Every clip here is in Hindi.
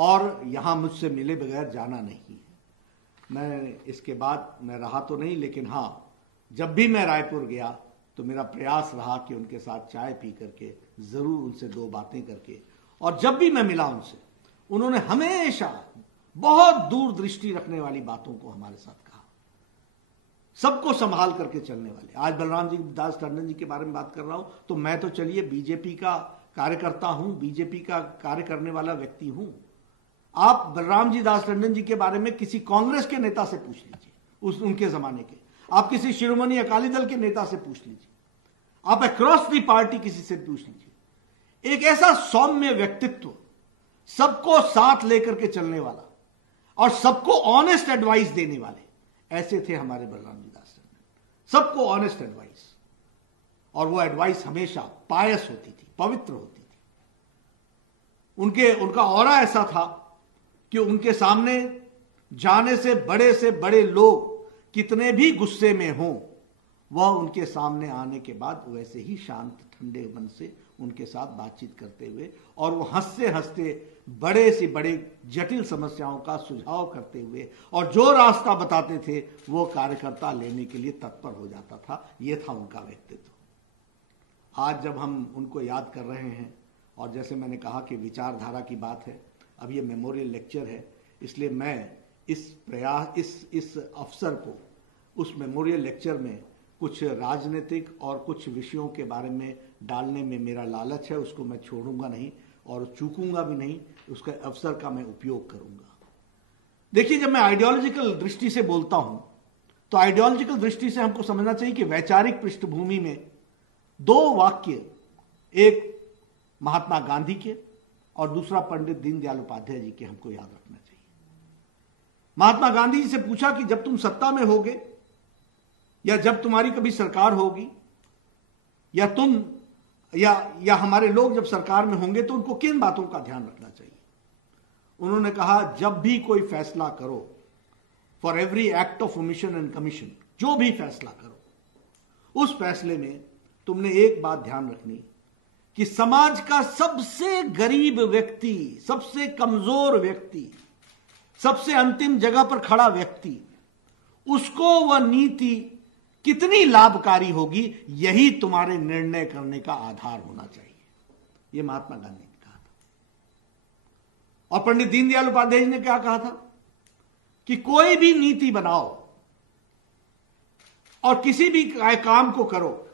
और यहां मुझसे मिले बगैर जाना नहीं है। मैं इसके बाद मैं रहा तो नहीं, लेकिन हां, जब भी मैं रायपुर गया तो मेरा प्रयास रहा कि उनके साथ चाय पी करके जरूर उनसे दो बातें करके, और जब भी मैं मिला उनसे, उन्होंने हमेशा बहुत दूरदृष्टि रखने वाली बातों को हमारे साथ कहा, सबको संभाल करके चलने वाले। आज बलराम जी दास टंडन जी के बारे में बात कर रहा हूं तो मैं तो चलिए बीजेपी का कार्यकर्ता हूं, बीजेपी का कार्य करने वाला व्यक्ति हूं। आप बलराम जी दास टंडन जी के बारे में किसी कांग्रेस के नेता से पूछ लीजिए, उनके जमाने के, आप किसी शिरोमणि अकाली दल के नेता से पूछ लीजिए, आप अक्रॉस दी पार्टी किसी से पूछ लीजिए। एक ऐसा सौम्य व्यक्तित्व, सबको साथ लेकर के चलने वाला और सबको ऑनेस्ट एडवाइस देने वाले, ऐसे थे हमारे बलराम जी दास टंडन। सबको ऑनेस्ट एडवाइस, और वो एडवाइस हमेशा पायस होती थी, पवित्र होती थी। उनका ऑरा ऐसा था कि उनके सामने जाने से बड़े लोग कितने भी गुस्से में हों, वह उनके सामने आने के बाद वैसे ही शांत ठंडे मन से उनके साथ बातचीत करते हुए, और वो हंसते हंसते बड़े से बड़े जटिल समस्याओं का सुझाव करते हुए, और जो रास्ता बताते थे वो कार्यकर्ता लेने के लिए तत्पर हो जाता था। ये था उनका व्यक्तित्व। आज जब हम उनको याद कर रहे हैं, और जैसे मैंने कहा कि विचारधारा की बात है, अब ये मेमोरियल लेक्चर है, इसलिए मैं इस अवसर को, उस मेमोरियल लेक्चर में कुछ राजनीतिक और कुछ विषयों के बारे में डालने में मेरा लालच है, उसको मैं छोड़ूंगा नहीं और चूकूंगा भी नहीं, उसका अवसर का मैं उपयोग करूंगा। देखिए, जब मैं आइडियोलॉजिकल दृष्टि से बोलता हूं तो आइडियोलॉजिकल दृष्टि से हमको समझना चाहिए कि वैचारिक पृष्ठभूमि में दो वाक्य, एक महात्मा गांधी के और दूसरा पंडित दीनदयाल उपाध्याय जी के, हमको याद रखना चाहिए। महात्मा गांधी जी से पूछा कि जब तुम सत्ता में होगे, या जब तुम्हारी कभी सरकार होगी, या तुम या हमारे लोग जब सरकार में होंगे, तो उनको किन बातों का ध्यान रखना चाहिए। उन्होंने कहा, जब भी कोई फैसला करो, for every act of omission and commission, जो भी फैसला करो, उस फैसले में तुमने एक बात ध्यान रखनी कि समाज का सबसे गरीब व्यक्ति, सबसे कमजोर व्यक्ति, सबसे अंतिम जगह पर खड़ा व्यक्ति, उसको वह नीति कितनी लाभकारी होगी, यही तुम्हारे निर्णय करने का आधार होना चाहिए। यह महात्मा गांधी ने कहा था। और पंडित दीनदयाल उपाध्याय जी ने क्या कहा था कि कोई भी नीति बनाओ और किसी भी काम को करो,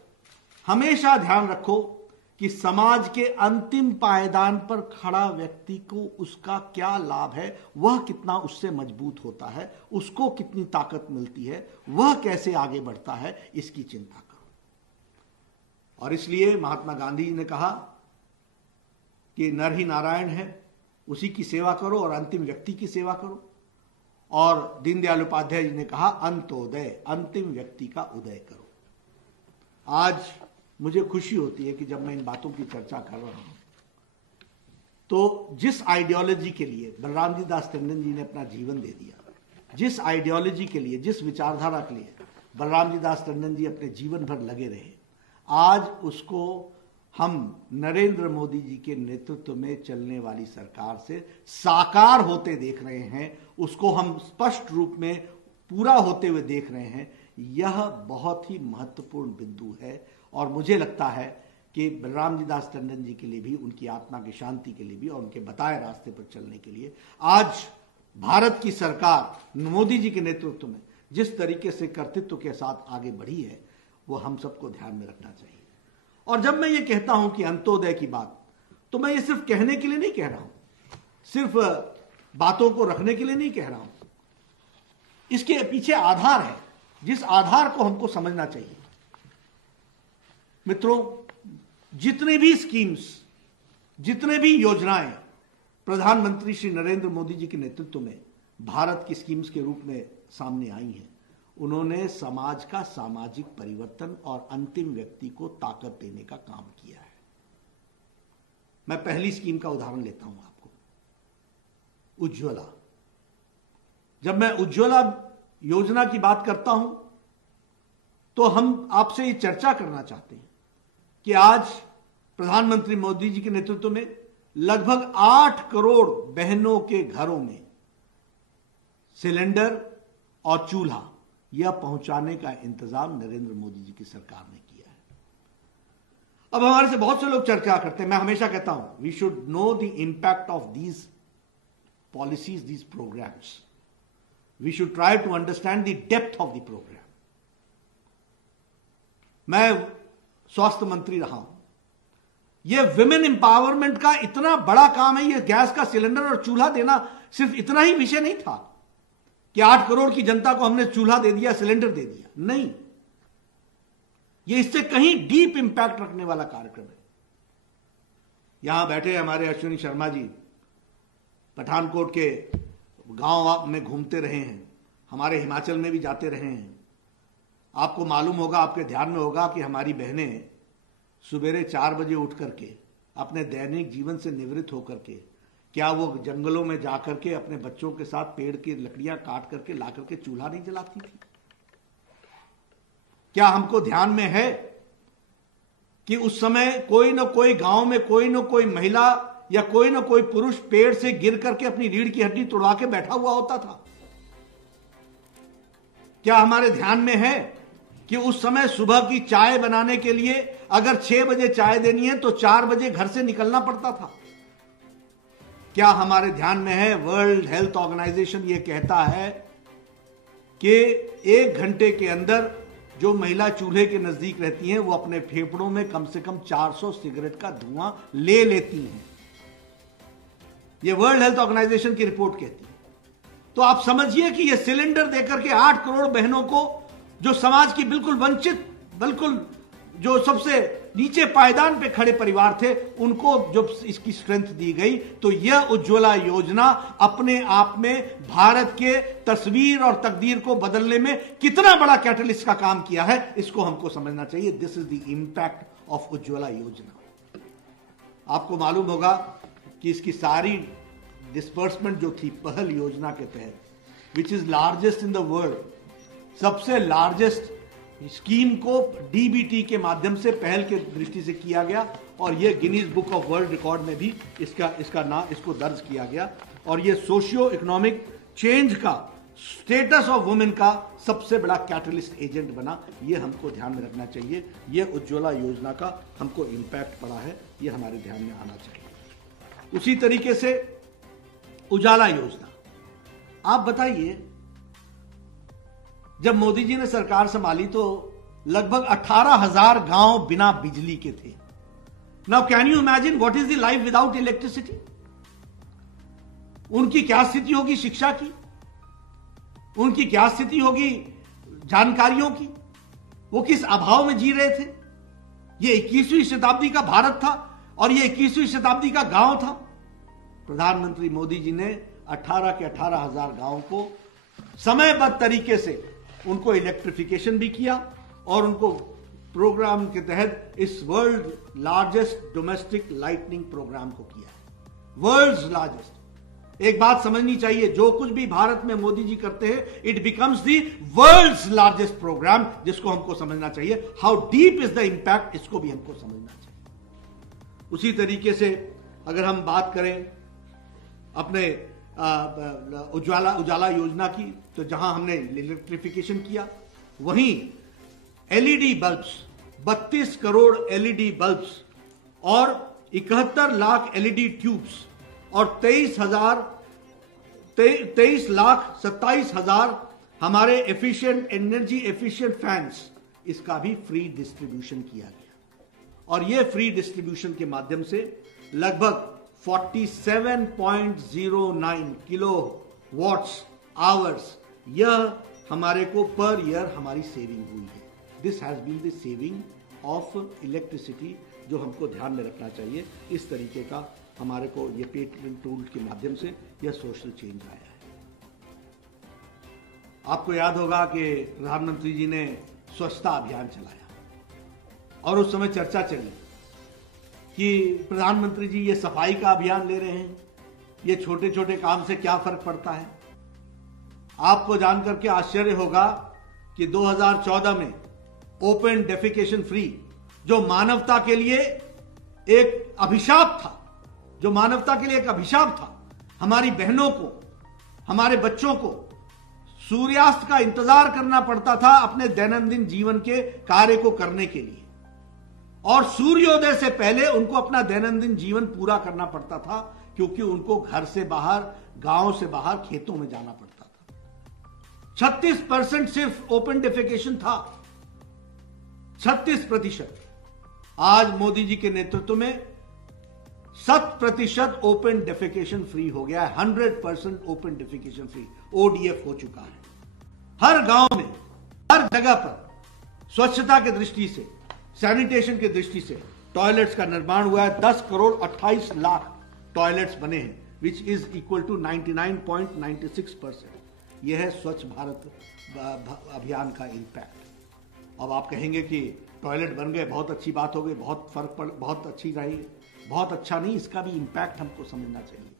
हमेशा ध्यान रखो कि समाज के अंतिम पायदान पर खड़ा व्यक्ति को उसका क्या लाभ है, वह कितना उससे मजबूत होता है, उसको कितनी ताकत मिलती है, वह कैसे आगे बढ़ता है, इसकी चिंता करो। और इसलिए महात्मा गांधी जी ने कहा कि नर ही नारायण है, उसी की सेवा करो और अंतिम व्यक्ति की सेवा करो। और दीनदयाल उपाध्याय जी ने कहा, अंत्योदय, अंतिम व्यक्ति का उदय करो। आज मुझे खुशी होती है कि जब मैं इन बातों की चर्चा कर रहा हूं, तो जिस आइडियोलॉजी के लिए बलराम जी दास टंडन जी ने अपना जीवन दे दिया, जिस आइडियोलॉजी के लिए, जिस विचारधारा के लिए बलराम जी दास टंडन जी अपने जीवन भर लगे रहे, आज उसको हम नरेंद्र मोदी जी के नेतृत्व में चलने वाली सरकार से साकार होते देख रहे हैं, उसको हम स्पष्ट रूप में पूरा होते हुए देख रहे हैं। यह बहुत ही महत्वपूर्ण बिंदु है, और मुझे लगता है कि बलराम जी दास टंडन जी के लिए भी, उनकी आत्मा की शांति के लिए भी, और उनके बताए रास्ते पर चलने के लिए आज भारत की सरकार मोदी जी के नेतृत्व में जिस तरीके से कर्तृत्व के साथ आगे बढ़ी है, वो हम सबको ध्यान में रखना चाहिए। और जब मैं ये कहता हूं कि अंत्योदय की बात, तो मैं ये सिर्फ कहने के लिए नहीं कह रहा हूं, सिर्फ बातों को रखने के लिए नहीं कह रहा हूं। इसके पीछे आधार है, जिस आधार को हमको समझना चाहिए। मित्रों, जितने भी स्कीम्स, जितने भी योजनाएं प्रधानमंत्री श्री नरेंद्र मोदी जी के नेतृत्व में भारत की स्कीम्स के रूप में सामने आई हैं, उन्होंने समाज का सामाजिक परिवर्तन और अंतिम व्यक्ति को ताकत देने का काम किया है। मैं पहली स्कीम का उदाहरण लेता हूं आपको, उज्ज्वला। जब मैं उज्ज्वला योजना की बात करता हूं तो हम आपसे ये चर्चा करना चाहते हैं कि आज प्रधानमंत्री मोदी जी के नेतृत्व में लगभग 8 करोड़ बहनों के घरों में सिलेंडर और चूल्हा यह पहुंचाने का इंतजाम नरेंद्र मोदी जी की सरकार ने किया है। अब हमारे से बहुत से लोग चर्चा करते हैं, मैं हमेशा कहता हूं we should know the impact of these policies, these programmes, we should try to understand the depth of the programme. मैं स्वास्थ्य मंत्री रहा हूं, यह विमेन एम्पावरमेंट का इतना बड़ा काम है। यह गैस का सिलेंडर और चूल्हा देना सिर्फ इतना ही विषय नहीं था कि 8 करोड़ की जनता को हमने चूल्हा दे दिया, सिलेंडर दे दिया, नहीं, यह इससे कहीं डीप इंपैक्ट रखने वाला कार्यक्रम है। यहां बैठे हमारे अश्विनी शर्मा जी पठानकोट के गांव में घूमते रहे हैं, हमारे हिमाचल में भी जाते रहे हैं। आपको मालूम होगा, आपके ध्यान में होगा कि हमारी बहनें सुबेरे 4 बजे उठ करके अपने दैनिक जीवन से निवृत्त होकर के क्या वो जंगलों में जाकर के अपने बच्चों के साथ पेड़ की लकड़ियां काट करके ला करके चूल्हा नहीं जलाती थी? क्या हमको ध्यान में है कि उस समय कोई ना कोई गांव में कोई ना कोई महिला या कोई ना कोई पुरुष पेड़ से गिर करके अपनी रीढ़ की हड्डी तोड़ा के बैठा हुआ होता था? क्या हमारे ध्यान में है कि उस समय सुबह की चाय बनाने के लिए अगर 6 बजे चाय देनी है तो 4 बजे घर से निकलना पड़ता था? क्या हमारे ध्यान में है वर्ल्ड हेल्थ ऑर्गेनाइजेशन यह कहता है कि 1 घंटे के अंदर जो महिला चूल्हे के नजदीक रहती हैं वो अपने फेफड़ों में कम से कम 400 सिगरेट का धुआं ले लेती हैं। यह वर्ल्ड हेल्थ ऑर्गेनाइजेशन की रिपोर्ट कहती है। तो आप समझिए कि यह सिलेंडर देकर के 8 करोड़ बहनों को, जो समाज की बिल्कुल वंचित, बिल्कुल जो सबसे नीचे पायदान पे खड़े परिवार थे, उनको जब इसकी स्ट्रेंथ दी गई, तो यह उज्ज्वला योजना अपने आप में भारत के तस्वीर और तकदीर को बदलने में कितना बड़ा कैटलिस्ट का काम किया है, इसको हमको समझना चाहिए। This is the impact of Ujjwala योजना। आपको मालूम होगा कि इसकी सारी डिस्पर्समेंट जो थी पहल योजना के तहत, which is largest in the world, सबसे लार्जेस्ट स्कीम को डीबीटी के माध्यम से पहल के दृष्टि से किया गया और यह Guinness book of world record में भी इसको दर्ज किया गया। और यह सोशियो इकोनॉमिक चेंज का, स्टेटस ऑफ वुमेन का सबसे बड़ा कैटलिस्ट एजेंट बना। यह हमको ध्यान में रखना चाहिए। यह उज्ज्वला योजना का हमको इंपैक्ट पड़ा है, यह हमारे ध्यान में आना चाहिए। उसी तरीके से उजाला योजना, आप बताइए, जब मोदी जी ने सरकार संभाली तो लगभग 18,000 गांव बिना बिजली के थे। Now can you imagine what is the life without electricity? उनकी क्या स्थिति होगी शिक्षा की, उनकी क्या स्थिति होगी जानकारियों की, वो किस अभाव में जी रहे थे। ये 21वीं शताब्दी का भारत था और ये 21वीं शताब्दी का गांव था। प्रधानमंत्री मोदी जी ने 18 के 18,000 गांवों को समयबद्ध तरीके से उनको इलेक्ट्रिफिकेशन भी किया और उनको प्रोग्राम के तहत इस world largest domestic lightning programme को किया है। World's largest. एक बात समझनी चाहिए, जो कुछ भी भारत में मोदी जी करते हैं, it becomes the world's largest programme, जिसको हमको समझना चाहिए। How deep is the impact, इसको भी हमको समझना चाहिए। उसी तरीके से अगर हम बात करें अपने उजाला योजना की, तो जहां हमने इलेक्ट्रिफिकेशन किया, वहीं LED bulbs, 32 crore LED bulbs और 71 लाख एलईडी ट्यूब्स और 23,27,000 हमारे एफिशिएंट, एनर्जी एफिशिएंट फैंस, इसका भी फ्री डिस्ट्रीब्यूशन किया गया। और यह फ्री डिस्ट्रीब्यूशन के माध्यम से लगभग 47.09 किलो वॉट्स आवर्स, यह हमारे को पर ईयर हमारी सेविंग हुई है। This has been the saving of electricity, जो हमको ध्यान में रखना चाहिए। इस तरीके का हमारे को ये पेटेंट टूल के माध्यम से यह सोशल चेंज आया है। आपको याद होगा कि प्रधानमंत्री जी ने स्वच्छता अभियान चलाया और उस समय चर्चा चली कि प्रधानमंत्री जी ये सफाई का अभियान ले रहे हैं, ये छोटे छोटे काम से क्या फर्क पड़ता है। आपको जानकर के आश्चर्य होगा कि 2014 में ओपन डेफिकेशन फ्री, जो मानवता के लिए एक अभिशाप था, जो मानवता के लिए एक अभिशाप था, हमारी बहनों को, हमारे बच्चों को सूर्यास्त का इंतजार करना पड़ता था अपने दैनंदिन जीवन के कार्य को करने के लिए, और सूर्योदय से पहले उनको अपना दैनंदिन जीवन पूरा करना पड़ता था, क्योंकि उनको घर से बाहर, गांव से बाहर, खेतों में जाना पड़ता था। 36% सिर्फ ओपन डेफिकेशन था, 36%। आज मोदी जी के नेतृत्व में 100% ओपन डेफिकेशन फ्री हो गया है। 100% ओपन डेफिकेशन फ्री, ODF हो चुका है। हर गांव में, हर जगह पर स्वच्छता की दृष्टि से, सैनिटेशन की दृष्टि से टॉयलेट्स का निर्माण हुआ है। 10 करोड़ 28 लाख टॉयलेट्स बने हैं, विच इज इक्वल टू 99.96%। यह है स्वच्छ भारत अभियान का इंपैक्ट। अब आप कहेंगे कि टॉयलेट बन गए, बहुत अच्छी बात हो गई, बहुत फर्क पड़, बहुत अच्छी रही, बहुत अच्छा नहीं, इसका भी इंपैक्ट हमको समझना चाहिए।